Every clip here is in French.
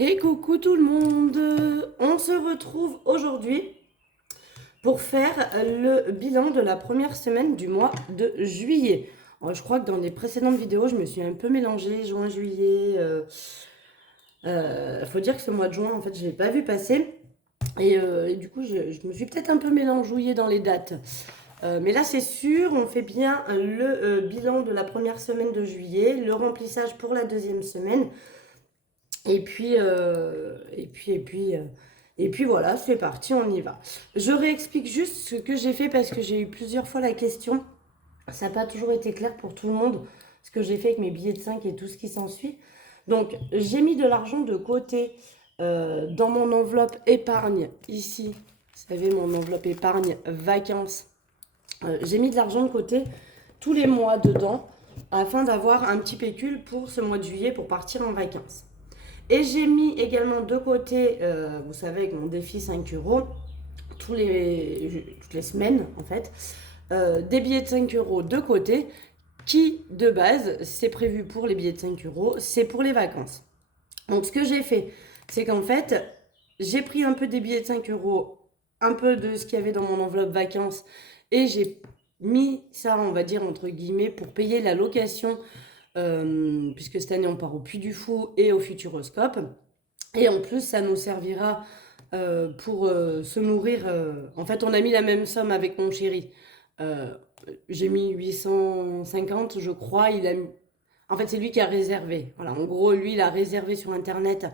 Et coucou tout le monde! On se retrouve aujourd'hui pour faire le bilan de la première semaine du mois de juillet. Je crois que dans les précédentes vidéos, je me suis un peu mélangée, juin, juillet. Faut dire que ce mois de juin, en fait, je ne l'ai pas vu passer. Et du coup, je me suis peut-être un peu mélangouillée dans les dates. Mais là, c'est sûr, on fait bien le bilan de la première semaine de juillet, le remplissage pour la deuxième semaine. Et puis, et puis voilà, c'est parti, on y va. Je réexplique juste ce que j'ai fait parce que j'ai eu plusieurs fois la question. Ça n'a pas toujours été clair pour tout le monde, ce que j'ai fait avec mes billets de 5 et tout ce qui s'ensuit. Donc, j'ai mis de l'argent de côté dans mon enveloppe épargne, ici. Vous savez, mon enveloppe épargne vacances. J'ai mis de l'argent de côté tous les mois dedans afin d'avoir un petit pécule pour ce mois de juillet pour partir en vacances. Et j'ai mis également de côté, vous savez, avec mon défi 5 euros, toutes les semaines en fait, des billets de 5 euros de côté qui, de base, c'est prévu pour les billets de 5 euros, c'est pour les vacances. Donc ce que j'ai fait, c'est qu'en fait, j'ai pris un peu des billets de 5 euros, un peu de ce qu'il y avait dans mon enveloppe vacances, et j'ai mis ça, on va dire, entre guillemets, pour payer la location puisque cette année on part au Puy du Fou et au Futuroscope. Et en plus, ça nous servira pour se nourrir. En fait, on a mis la même somme avec mon chéri. Euh, j'ai mis 850, je crois. En fait, c'est lui qui a réservé. Voilà, en gros, lui, il a réservé sur Internet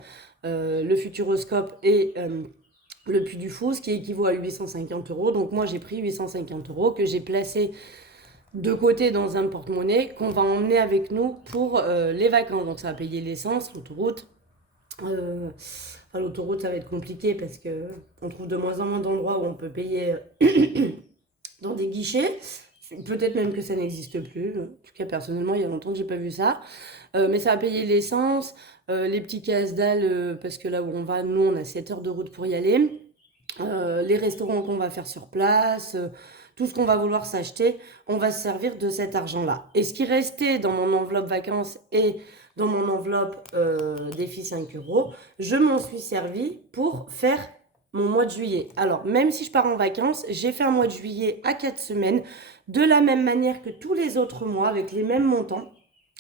le Futuroscope et le Puy du Fou, ce qui équivaut à 850 euros. Donc moi, j'ai pris 850 euros que j'ai placé de côté dans un porte-monnaie qu'on va emmener avec nous pour les vacances. Donc ça va payer l'essence, l'autoroute. L'autoroute, ça va être compliqué parce que on trouve de moins en moins d'endroits où on peut payer dans des guichets. Peut-être même que ça n'existe plus. En tout cas, personnellement, il y a longtemps que j'ai pas vu ça. Mais ça va payer l'essence, les petits casse-dalles, parce que là où on va, nous, on a 7 heures de route pour y aller. Les restaurants qu'on va faire sur place, tout ce qu'on va vouloir s'acheter, on va se servir de cet argent-là. Et ce qui restait dans mon enveloppe vacances et dans mon enveloppe défi 5 euros, je m'en suis servi pour faire mon mois de juillet. Alors, même si je pars en vacances, j'ai fait un mois de juillet à 4 semaines, de la même manière que tous les autres mois, avec les mêmes montants.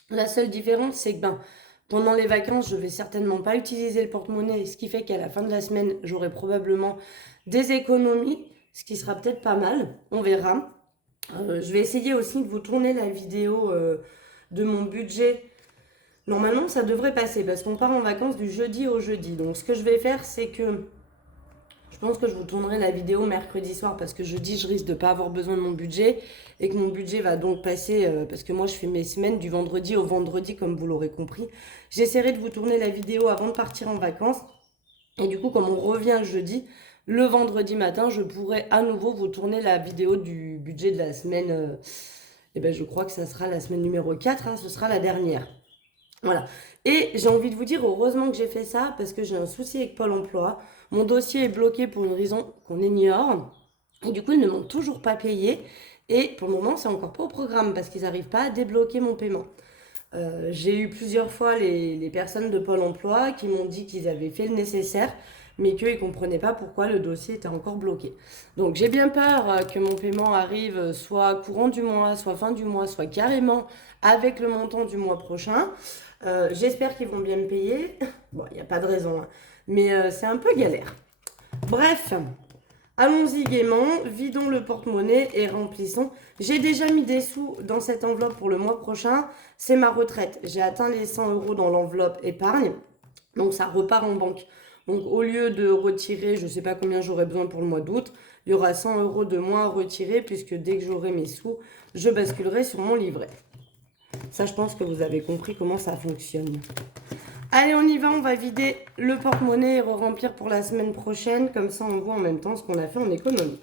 La seule différence, c'est que pendant les vacances, je vais certainement pas utiliser le porte-monnaie, ce qui fait qu'à la fin de la semaine, j'aurai probablement des économies, ce qui sera peut-être pas mal, on verra. Je vais essayer aussi de vous tourner la vidéo de mon budget. Normalement, ça devrait passer parce qu'on part en vacances du jeudi au jeudi. Donc, ce que je vais faire, c'est que je pense que je vous tournerai la vidéo mercredi soir parce que jeudi, je risque de ne pas avoir besoin de mon budget et que mon budget va donc passer parce que moi, je fais mes semaines du vendredi au vendredi, comme vous l'aurez compris. J'essaierai de vous tourner la vidéo avant de partir en vacances. Et du coup, comme on revient le jeudi, le vendredi matin, je pourrai à nouveau vous tourner la vidéo du budget de la semaine. Et ben, je crois que ça sera la semaine numéro 4, hein, ce sera la dernière. Voilà. Et j'ai envie de vous dire, heureusement que j'ai fait ça parce que j'ai un souci avec Pôle emploi. Mon dossier est bloqué pour une raison qu'on ignore. Et du coup, ils ne m'ont toujours pas payé. Et pour le moment, c'est encore pas au programme parce qu'ils n'arrivent pas à débloquer mon paiement. J'ai eu plusieurs fois les personnes de Pôle emploi qui m'ont dit qu'ils avaient fait le nécessaire, mais qu'ils ne comprenaient pas pourquoi le dossier était encore bloqué. Donc j'ai bien peur que mon paiement arrive soit courant du mois, soit fin du mois, soit carrément avec le montant du mois prochain. J'espère qu'ils vont bien me payer. Bon, il n'y a pas de raison, hein. Mais c'est un peu galère. Bref, allons-y gaiement, vidons le porte-monnaie et remplissons. J'ai déjà mis des sous dans cette enveloppe pour le mois prochain. C'est ma retraite. J'ai atteint les 100 euros dans l'enveloppe épargne. Donc ça repart en banque. Donc au lieu de retirer, je ne sais pas combien j'aurai besoin pour le mois d'août, il y aura 100 euros de moins à retirer puisque dès que j'aurai mes sous, je basculerai sur mon livret. Ça, je pense que vous avez compris comment ça fonctionne. Allez, on y va, on va vider le porte-monnaie et re-remplir pour la semaine prochaine. Comme ça, on voit en même temps ce qu'on a fait en économie.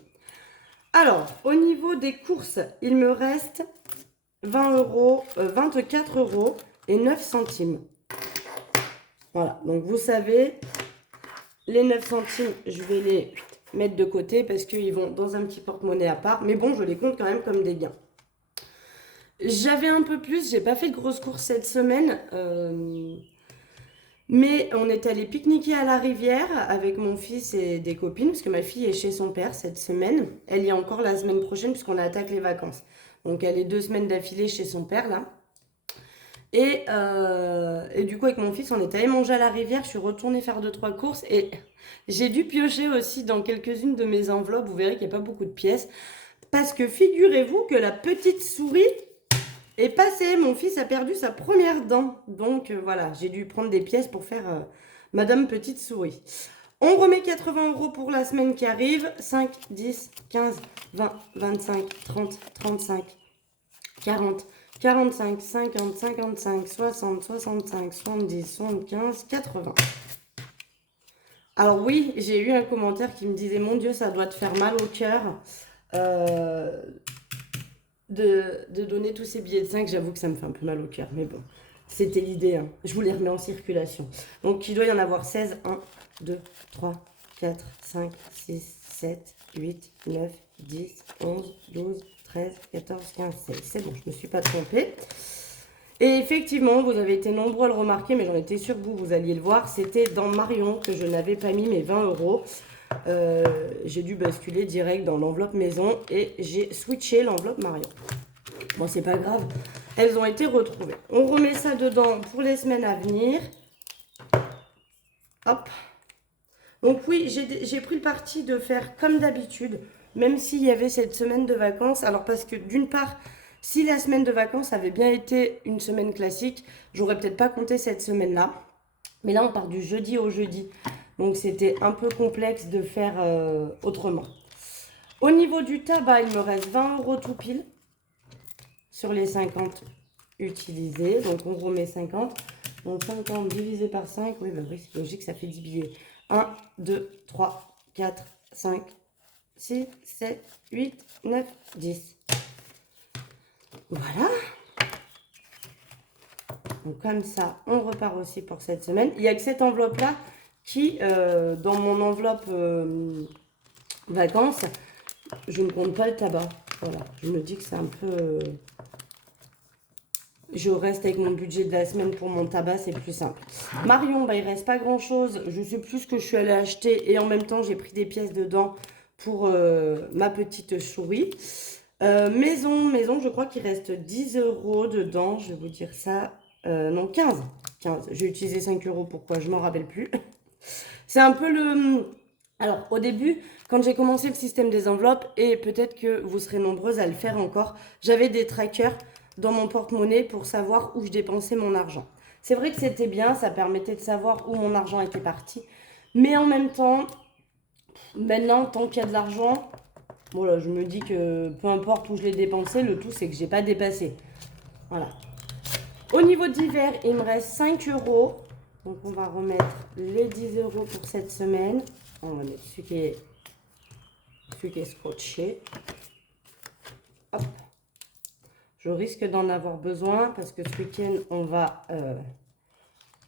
Alors, au niveau des courses, il me reste 20 euros, 24 euros et 9 centimes. Voilà, donc vous savez, les 9 centimes, je vais les mettre de côté parce qu'ils vont dans un petit porte-monnaie à part. Mais bon, je les compte quand même comme des gains. J'avais un peu plus, j'ai pas fait de grosses courses cette semaine. Mais on est allé pique-niquer à la rivière avec mon fils et des copines, parce que ma fille est chez son père cette semaine. Elle y est encore la semaine prochaine, puisqu'on attaque les vacances. Donc elle est 2 semaines d'affilée chez son père, là. Et du coup, avec mon fils, on est allé manger à la rivière. Je suis retournée faire 2, 3 courses. Et j'ai dû piocher aussi dans quelques-unes de mes enveloppes. Vous verrez qu'il n'y a pas beaucoup de pièces. Parce que figurez-vous que la petite souris est passée. Mon fils a perdu sa première dent. Donc voilà, j'ai dû prendre des pièces pour faire Madame Petite Souris. On remet 80 € pour la semaine qui arrive. 5, 10, 15, 20, 25, 30, 35, 40, 45, 50, 55, 60, 65, 70, 75, 80. Alors oui, j'ai eu un commentaire qui me disait « Mon Dieu, ça doit te faire mal au cœur de donner tous ces billets de 5. » J'avoue que ça me fait un peu mal au cœur, mais bon, c'était l'idée. Hein. Je vous les remets en circulation. Donc il doit y en avoir 16. 1, 2, 3, 4, 5, 6, 7, 8, 9, 10, 11, 12, 13, 14, 15, 16. C'est bon, je ne me suis pas trompée. Et effectivement, vous avez été nombreux à le remarquer, mais j'en étais sûre que vous alliez le voir. C'était dans Marion que je n'avais pas mis mes 20 €. J'ai dû basculer direct dans l'enveloppe maison et j'ai switché l'enveloppe Marion. Bon, c'est pas grave. Elles ont été retrouvées. On remet ça dedans pour les semaines à venir. Hop. Donc oui, j'ai pris le parti de faire comme d'habitude, même s'il y avait cette semaine de vacances. Alors parce que d'une part, si la semaine de vacances avait bien été une semaine classique, j'aurais peut-être pas compté cette semaine-là. Mais là, on part du jeudi au jeudi. Donc c'était un peu complexe de faire autrement. Au niveau du tabac, il me reste 20 € tout pile sur les 50 utilisés. Donc on remet 50. Donc 50 divisé par 5, oui, bah oui, c'est logique, ça fait 10 billets. 1, 2, 3, 4, 5, 6, 7, 8, 9, 10. Voilà. Donc comme ça, on repart aussi pour cette semaine. Il n'y a que cette enveloppe-là qui, dans mon enveloppe vacances, je ne compte pas le tabac. Voilà, je me dis que c'est un peu... je reste avec mon budget de la semaine pour mon tabac, c'est plus simple. Marion, bah, il reste pas grand-chose. Je sais plus ce que je suis allée acheter. Et en même temps, j'ai pris des pièces dedans pour ma petite souris. Maison, je crois qu'il reste 10 € dedans. Je vais vous dire ça. Non, 15. J'ai utilisé 5 €. Pourquoi? Je m'en rappelle plus. C'est un peu le... Alors, au début, quand j'ai commencé le système des enveloppes, et peut-être que vous serez nombreuses à le faire encore, j'avais des trackers dans mon porte-monnaie pour savoir où je dépensais mon argent. C'est vrai que c'était bien, ça permettait de savoir où mon argent était parti. Mais en même temps, maintenant, tant qu'il y a de l'argent, voilà, je me dis que peu importe où je l'ai dépensé, le tout c'est que j'ai pas dépassé. Voilà. Au niveau d'hiver, il me reste 5 €. Donc on va remettre les 10 € pour cette semaine. On va mettre celui qui est scotché. Hop. Je risque d'en avoir besoin parce que ce week-end, on va...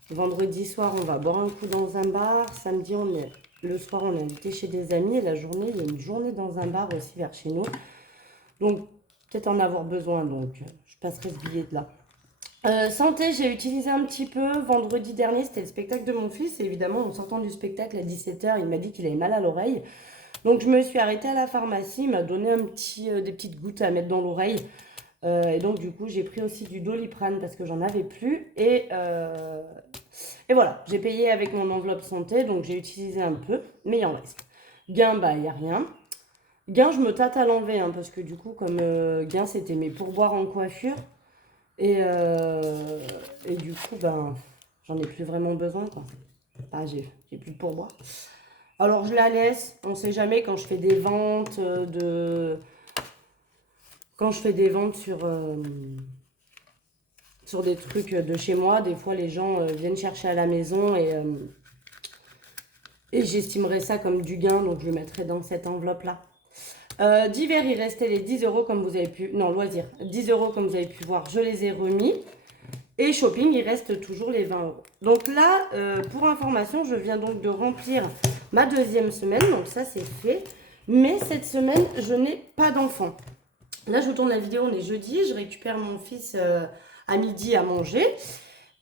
vendredi soir, on va boire un coup dans un bar. Samedi, le soir, on est invité chez des amis. Et la journée, il y a une journée dans un bar aussi vers chez nous. Donc, peut-être en avoir besoin. Donc, je passerai ce billet de là. Santé, j'ai utilisé un petit peu. Vendredi dernier, c'était le spectacle de mon fils. Et évidemment, en sortant du spectacle à 17 h, il m'a dit qu'il avait mal à l'oreille. Donc, je me suis arrêtée à la pharmacie. Il m'a donné des petites gouttes à mettre dans l'oreille. Et donc, du coup, j'ai pris aussi du Doliprane parce que j'en avais plus. Et voilà, j'ai payé avec mon enveloppe santé. Donc, j'ai utilisé un peu, mais il en reste. Gain, bah, il n'y a rien. Gain, je me tâte à l'enlever hein, parce que du coup, comme gain, c'était mes pourboires en coiffure. Et du coup, ben, j'en ai plus vraiment besoin, quoi. Ah, j'ai plus de pourboire. Alors, je la laisse. On ne sait jamais quand je fais des ventes Quand je fais des ventes sur des trucs de chez moi, des fois, les gens viennent chercher à la maison et j'estimerais ça comme du gain. Donc, je le mettrai dans cette enveloppe-là. D'hiver, il restait les 10 € comme vous avez pu... Non, loisirs. 10 € comme vous avez pu voir, je les ai remis. Et shopping, il reste toujours les 20 €. Donc là, pour information, je viens donc de remplir ma deuxième semaine. Donc ça, c'est fait. Mais cette semaine, je n'ai pas d'enfant. Là, je vous tourne la vidéo, on est jeudi. Je récupère mon fils à midi à manger.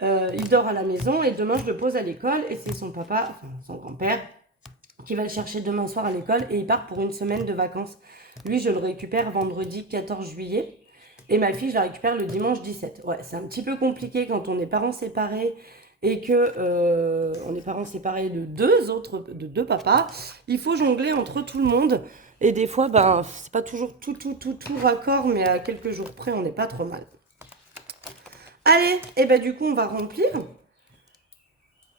Il dort à la maison et demain, je le pose à l'école et c'est son papa, enfin son grand-père, qui va le chercher demain soir à l'école et il part pour une semaine de vacances. Lui, je le récupère vendredi 14 juillet et ma fille, je la récupère le dimanche 17. Ouais, c'est un petit peu compliqué quand on est parents séparés et que on est parents séparés de deux papas. Il faut jongler entre tout le monde et des fois, ben, c'est pas toujours tout raccord, mais à quelques jours près, on n'est pas trop mal. Allez, et ben du coup, on va remplir.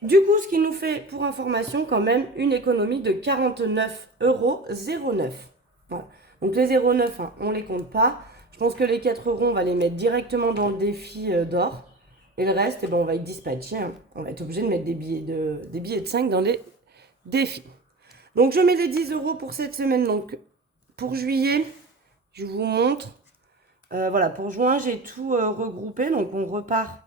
Du coup, ce qui nous fait, pour information, quand même, une économie de 49,09 €. Voilà. Donc les 0,9, hein, on ne les compte pas. Je pense que les 4 euros, on va les mettre directement dans le défi d'or. Et le reste, eh ben, on va être dispatché. Hein. On va être obligé de mettre des billets de 5 dans les défis. Donc je mets les 10 € pour cette semaine. Donc pour juillet, je vous montre. Voilà, pour juin, j'ai tout regroupé. Donc on repart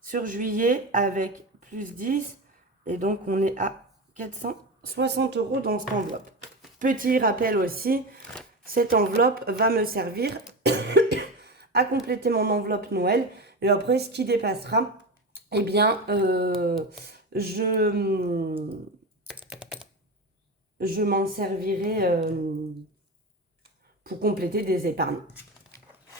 sur juillet avec plus 10. Et donc, on est à 460 € dans cette enveloppe. Petit rappel aussi, cette enveloppe va me servir à compléter mon enveloppe Noël. Et après, ce qui dépassera, eh bien, je m'en servirai pour compléter des épargnes.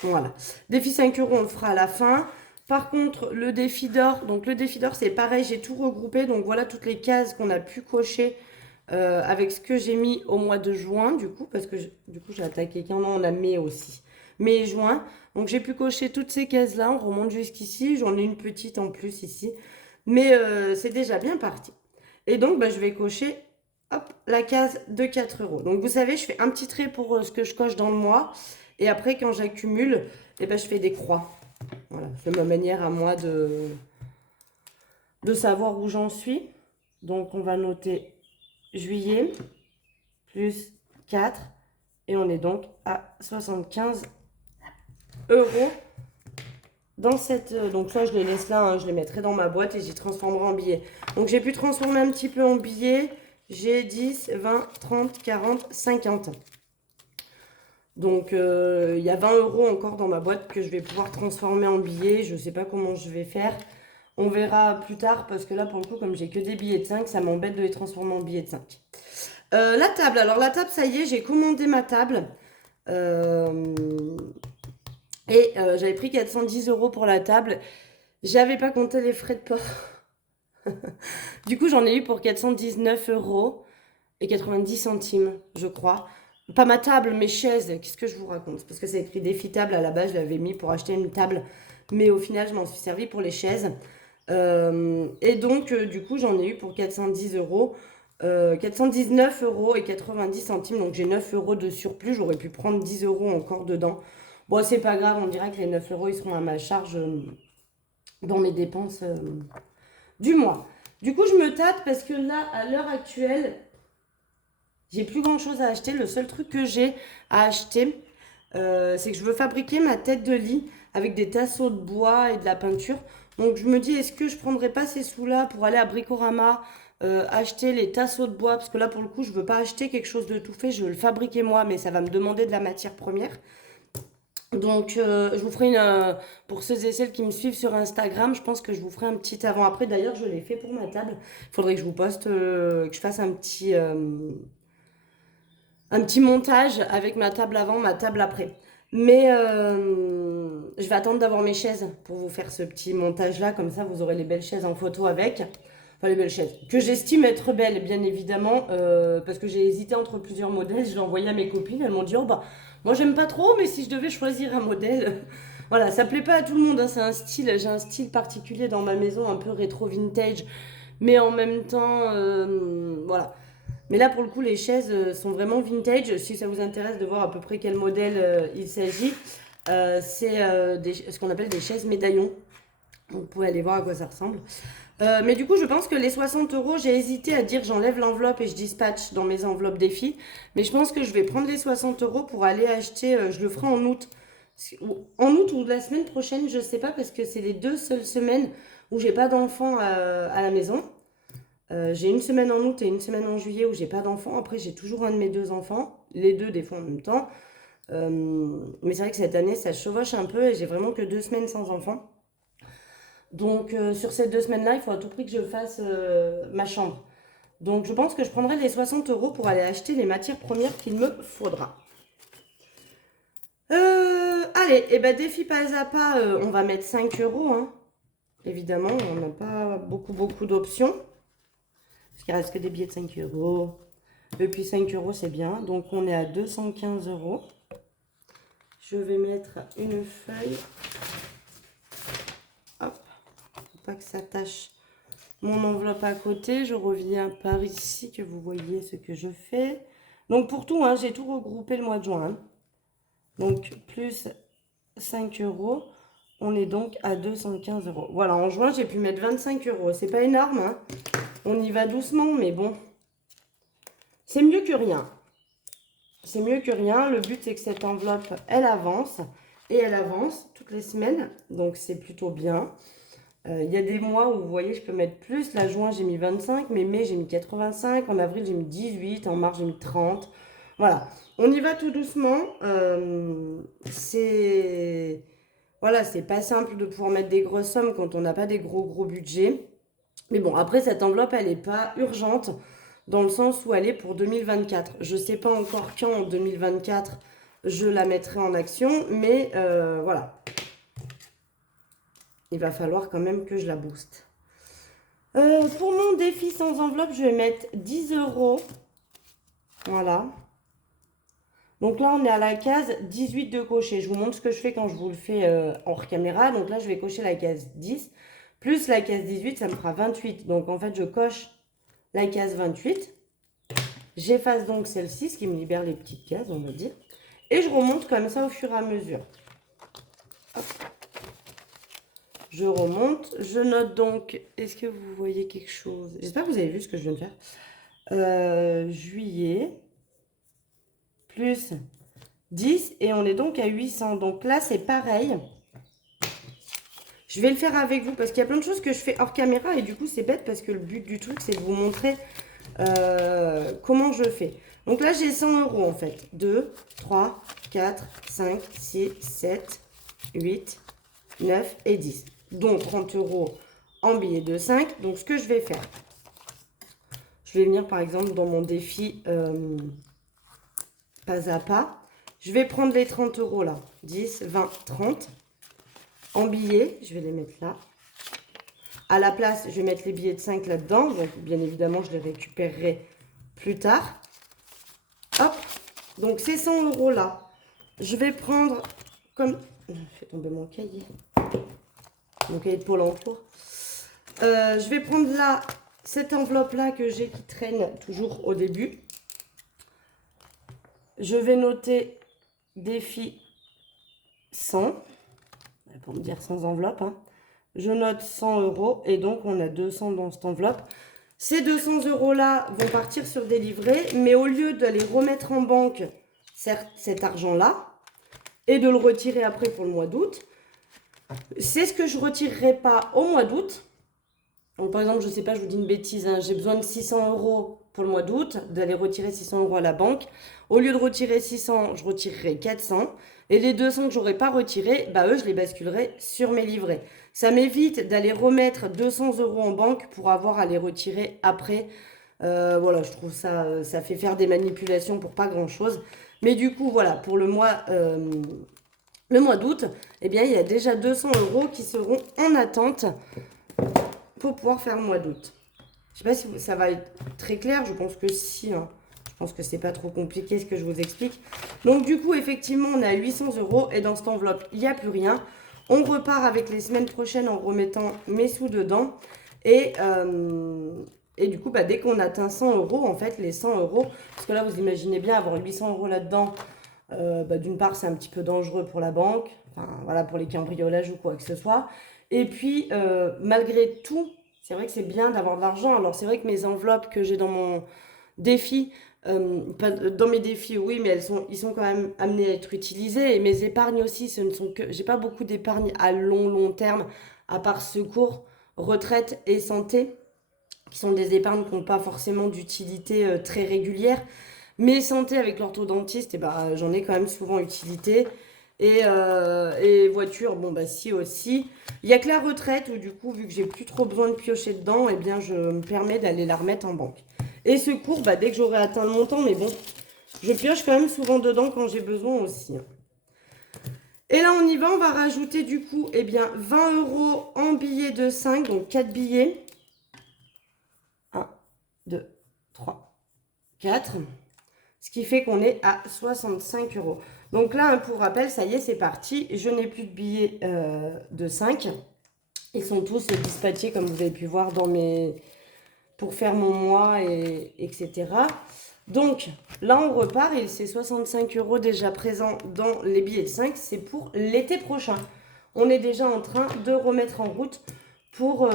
Voilà. Défi 5 €, on le fera à la fin. Par contre, le défi d'or, donc le défi d'or, c'est pareil, j'ai tout regroupé. Donc voilà toutes les cases qu'on a pu cocher avec ce que j'ai mis au mois de juin, du coup, parce que du coup, j'ai attaqué qu'un an, on a mai aussi. Mai et juin. Donc j'ai pu cocher toutes ces cases-là, on remonte jusqu'ici. J'en ai une petite en plus ici. Mais c'est déjà bien parti. Et donc, bah, je vais cocher, hop, la case de 4 €. Donc vous savez, je fais un petit trait pour ce que je coche dans le mois. Et après, quand j'accumule, eh ben, je fais des croix. Voilà, c'est ma manière à moi de savoir où j'en suis. Donc, on va noter juillet plus 4. Et on est donc à 75 € dans cette... Donc, ça, je les laisse là. Hein, je les mettrai dans ma boîte et j'y transformerai en billets. Donc, j'ai pu transformer un petit peu en billets. J'ai 10, 20, 30, 40, 50. Donc, il y a 20 € encore dans ma boîte que je vais pouvoir transformer en billets. Je ne sais pas comment je vais faire. On verra plus tard parce que là, pour le coup, comme j'ai que des billets de 5, ça m'embête de les transformer en billets de 5. La table. Alors, la table, ça y est, j'ai commandé ma table. J'avais pris 410 € pour la table. J'avais pas compté les frais de port. Du coup, j'en ai eu pour 419 € et 90 centimes, je crois. Pas ma table, mes chaises. Qu'est-ce que je vous raconte? Parce que c'est écrit défi table à la base, je l'avais mis pour acheter une table. Mais au final, je m'en suis servi pour les chaises. Et donc, du coup, j'en ai eu pour 410 €. 419 € et 90 centimes. Donc, j'ai 9 € de surplus. J'aurais pu prendre 10 € encore dedans. Bon, c'est pas grave. On dirait que les 9 €, ils seront à ma charge dans mes dépenses du mois. Du coup, je me tâte parce que là, à l'heure actuelle, j'ai plus grand chose à acheter. Le seul truc que j'ai à acheter, c'est que je veux fabriquer ma tête de lit avec des tasseaux de bois et de la peinture. Donc je me dis, est-ce que je prendrais pas ces sous-là pour aller à Bricorama, acheter les tasseaux de bois? Parce que là, pour le coup, je veux pas acheter quelque chose de tout fait. Je veux le fabriquer moi, mais ça va me demander de la matière première. Donc, je vous ferai pour ceux et celles qui me suivent sur Instagram, je pense que je vous ferai un petit avant-après. D'ailleurs, je l'ai fait pour ma table. Il faudrait que je vous poste, que je fasse un petit montage avec ma table avant, ma table après. Mais je vais attendre d'avoir mes chaises pour vous faire ce petit montage-là. Comme ça, vous aurez les belles chaises en photo avec. Enfin, les belles chaises. Que j'estime être belles, bien évidemment. Parce que j'ai hésité entre plusieurs modèles. Je l'ai envoyé à mes copines. Elles m'ont dit, oh bah, moi j'aime pas trop, mais si je devais choisir un modèle... Voilà, ça plaît pas à tout le monde. Hein, c'est un style, j'ai un style particulier dans ma maison, un peu rétro vintage. Mais en même temps, voilà. Mais là, pour le coup, les chaises sont vraiment vintage. Si ça vous intéresse de voir à peu près quel modèle il s'agit, c'est ce qu'on appelle des chaises médaillons. Vous pouvez aller voir à quoi ça ressemble. Mais du coup, je pense que les 60 €, j'ai hésité à dire j'enlève l'enveloppe et je dispatche dans mes enveloppes défis. Mais je pense que je vais prendre les 60 € pour aller acheter, je le ferai en août. En août ou la semaine prochaine, je sais pas, parce que c'est les 2 seules semaines où j'ai pas d'enfants à la maison. J'ai une semaine en août et une semaine en juillet où j'ai pas d'enfants. Après, j'ai toujours un de mes 2 enfants, les deux des fois en même temps. Mais c'est vrai que cette année, ça chevauche un peu et j'ai vraiment que 2 semaines sans enfants. Donc sur ces 2 semaines-là, il faut à tout prix que je fasse ma chambre. Donc je pense que je prendrai les 60 euros pour aller acheter les matières premières qu'il me faudra. Allez, et ben défi pas à pas, on va mettre 5 euros. Hein. Évidemment, on n'a pas beaucoup d'options. Parce qu'il reste que des billets de 5 euros. Et puis 5 euros, c'est bien. Donc on est à 215 euros. Je vais mettre une feuille. Hop, pour pas que ça tâche mon enveloppe à côté. Je reviens par ici, que vous voyez ce que je fais. Donc pour tout, hein, j'ai tout regroupé le mois de juin. Hein. Donc plus 5 euros. On est donc à 215 euros. Voilà, en juin, j'ai pu mettre 25 euros. C'est pas énorme, hein. On y va doucement, mais bon. C'est mieux que rien. C'est mieux que rien. Le but, c'est que cette enveloppe, elle avance. Et elle avance toutes les semaines. Donc, c'est plutôt bien. Il y a des mois où, vous voyez, je peux mettre plus. Là, juin, j'ai mis 25. Mais mai, j'ai mis 85. En avril, j'ai mis 18. En mars, j'ai mis 30. Voilà. On y va tout doucement. Voilà, c'est pas simple de pouvoir mettre des grosses sommes quand on n'a pas des gros budgets. Mais bon, après, cette enveloppe, elle n'est pas urgente dans le sens où elle est pour 2024. Je ne sais pas encore quand en 2024 je la mettrai en action, mais voilà. Il va falloir quand même que je la booste. Pour mon défi sans enveloppe, je vais mettre 10 euros. Voilà. Donc là, on est à la case 18 de cocher. Je vous montre ce que je fais quand je vous le fais hors caméra. Donc là, je vais cocher la case 10. Plus la case 18, ça me fera 28. Donc en fait, je coche la case 28. J'efface donc celle-ci, ce qui me libère les petites cases, on va dire. Et je remonte comme ça au fur et à mesure. Hop. Je remonte. Je note donc... Est-ce que vous voyez quelque chose? J'espère que vous avez vu ce que je viens de faire. Juillet. Plus 10. Et on est donc à 800. Donc là, c'est pareil. Je vais le faire avec vous parce qu'il y a plein de choses que je fais hors caméra. Et du coup, c'est bête parce que le but du truc, c'est de vous montrer comment je fais. Donc là, j'ai 100 euros en fait. 2, 3, 4, 5, 6, 7, 8, 9 et 10. Donc 30 euros en billets de 5. Donc ce que je vais faire, je vais venir par exemple dans mon défi pas à pas. Je vais prendre les 30 euros là. 10, 20, 30. En billets, je vais les mettre là. À la place, je vais mettre les billets de 5 là-dedans. Donc, bien évidemment, je les récupérerai plus tard. Hop. Donc, ces 100 euros là, je vais prendre comme... Je fais tomber mon cahier. Mon cahier de Pôle emploi. Je vais prendre là, cette enveloppe-là que j'ai qui traîne toujours au début. Je vais noter défi 100. Pour me dire sans enveloppe, hein. Je note 100 euros et donc on a 200 dans cette enveloppe. Ces 200 euros là vont partir sur des livrets, mais au lieu de les remettre en banque, certes, cet argent là, et de le retirer après pour le mois d'août, c'est ce que je ne retirerai pas au mois d'août. Donc par exemple, je ne sais pas, je vous dis une bêtise, hein, j'ai besoin de 600 euros pour le mois d'août, d'aller retirer 600 euros à la banque. Au lieu de retirer 600, je retirerai 400. Et les 200 que je n'aurai pas retirés, bah eux, je les basculerai sur mes livrets. Ça m'évite d'aller remettre 200 euros en banque pour avoir à les retirer après. Voilà, je trouve ça, ça fait faire des manipulations pour pas grand-chose. Mais du coup, voilà, pour le mois d'août, eh bien, il y a déjà 200 euros qui seront en attente pour pouvoir faire le mois d'août. Je ne sais pas si ça va être très clair, je pense que si. Hein. Je pense que c'est pas trop compliqué ce que je vous explique. Donc du coup, effectivement, on est à 800 euros et dans cette enveloppe, il n'y a plus rien. On repart avec les semaines prochaines en remettant mes sous dedans. Et du coup, bah, dès qu'on atteint 100 euros, en fait, les 100 euros, parce que là, vous imaginez bien, avoir 800 euros là-dedans, bah, d'une part, c'est un petit peu dangereux pour la banque, enfin, voilà, pour les cambriolages ou quoi que ce soit. Et puis, malgré tout, c'est vrai que c'est bien d'avoir de l'argent. Alors, c'est vrai que mes enveloppes que j'ai dans mon défi, dans mes défis, oui, mais ils sont quand même amenés à être utilisés. Et mes épargnes aussi, ce ne sont que... J'ai pas beaucoup d'épargne à long terme, à part secours, retraite et santé, qui sont des épargnes qui n'ont pas forcément d'utilité très régulière. Mais santé avec l'orthodontiste, eh ben, j'en ai quand même souvent utilité. Et voiture, bon bah si aussi. Il n'y a que la retraite où du coup, vu que j'ai plus trop besoin de piocher dedans, eh bien je me permets d'aller la remettre en banque. Et secours, bah dès que j'aurai atteint le montant, mais bon, je pioche quand même souvent dedans quand j'ai besoin aussi. Et là, on y va, on va rajouter du coup, eh bien, 20 € en billets de 5, donc 4 billets. 1, 2, 3, 4. Ce qui fait qu'on est à 65 €. Donc là, pour rappel, ça y est, c'est parti. Je n'ai plus de billets de 5. Ils sont tous dispatchés, comme vous avez pu voir, pour faire mon mois, etc. Donc, là, on repart. Et ces 65 € déjà présents dans les billets de 5, c'est pour l'été prochain. On est déjà en train de remettre en route pour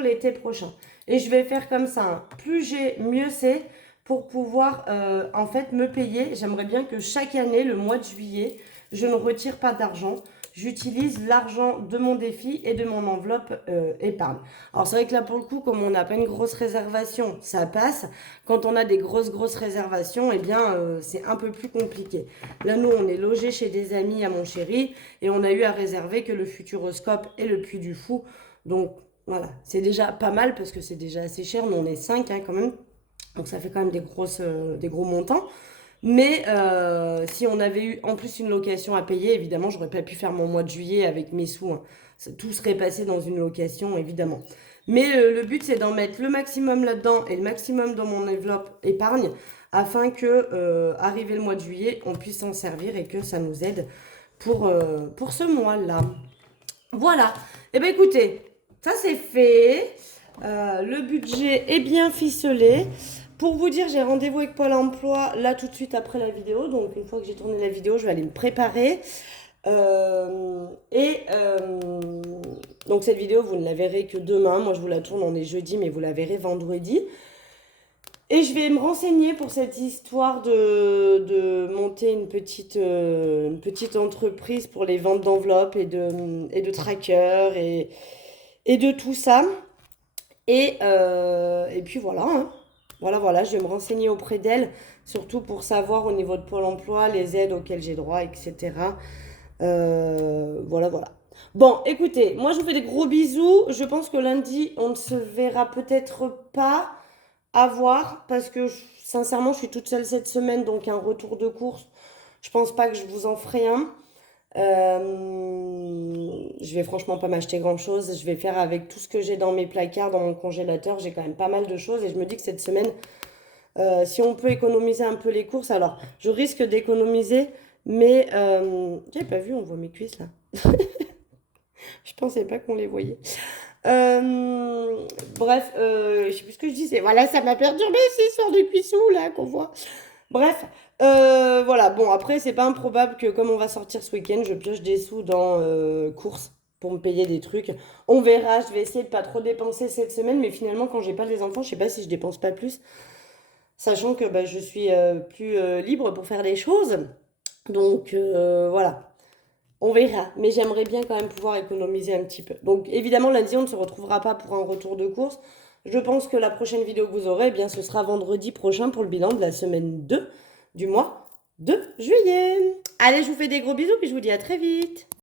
l'été prochain. Et je vais faire comme ça, hein. Plus j'ai, mieux c'est pour pouvoir en fait me payer. J'aimerais bien que chaque année, le mois de juillet, je ne retire pas d'argent. J'utilise l'argent de mon défi et de mon enveloppe épargne. Alors c'est vrai que là pour le coup, comme on n'a pas une grosse réservation, ça passe. Quand on a des grosses réservations, eh bien c'est un peu plus compliqué. Là nous on est logé chez des amis à mon chéri et on a eu à réserver que le Futuroscope et le Puy du Fou. Donc voilà, c'est déjà pas mal parce que c'est déjà assez cher. Nous on est 5 hein, quand même. Donc ça fait quand même des gros montants. Mais si on avait eu en plus une location à payer, évidemment, j'aurais pas pu faire mon mois de juillet avec mes sous, hein. Tout serait passé dans une location, évidemment. Mais le but, c'est d'en mettre le maximum là-dedans et le maximum dans mon enveloppe épargne afin que, arrivé le mois de juillet, on puisse s'en servir et que ça nous aide pour ce mois-là. Voilà. Eh bien, écoutez, ça c'est fait. Le budget est bien ficelé. Pour vous dire, j'ai rendez-vous avec Pôle emploi là tout de suite après la vidéo. Donc, une fois que j'ai tourné la vidéo, je vais aller me préparer. Donc, cette vidéo, vous ne la verrez que demain. Moi, je vous la tourne, on est jeudi, mais vous la verrez vendredi. Et je vais me renseigner pour cette histoire de monter une petite entreprise pour les ventes d'enveloppes et de trackers et de tout ça. Et puis voilà, hein. Voilà, je vais me renseigner auprès d'elle, surtout pour savoir au niveau de Pôle emploi, les aides auxquelles j'ai droit, etc. Voilà. Bon, écoutez, moi je vous fais des gros bisous. Je pense que lundi, on ne se verra peut-être pas. À voir, parce que sincèrement, je suis toute seule cette semaine, donc un retour de course, je pense pas que je vous en ferai un. Je vais franchement pas m'acheter grand-chose. Je vais faire avec tout ce que j'ai dans mes placards, dans mon congélateur. J'ai quand même pas mal de choses et je me dis que cette semaine, si on peut économiser un peu les courses, alors je risque d'économiser, mais j'avais pas vu, on voit mes cuisses là. Je pensais pas qu'on les voyait. Bref, je sais plus ce que je disais. Voilà, ça m'a perturbé ces histoires de cuissons là qu'on voit. Bref, voilà. Bon, après, c'est pas improbable que comme on va sortir ce week-end, je pioche des sous dans courses pour me payer des trucs. On verra. Je vais essayer de pas trop dépenser cette semaine, mais finalement, quand j'ai pas les enfants, je sais pas si je dépense pas plus, sachant que bah, je suis plus libre pour faire des choses. Donc voilà. On verra, mais j'aimerais bien quand même pouvoir économiser un petit peu. Donc évidemment, lundi, on ne se retrouvera pas pour un retour de course. Je pense que la prochaine vidéo que vous aurez, eh bien, ce sera vendredi prochain pour le bilan de la semaine 2 du mois de juillet. Allez, je vous fais des gros bisous, puis je vous dis à très vite.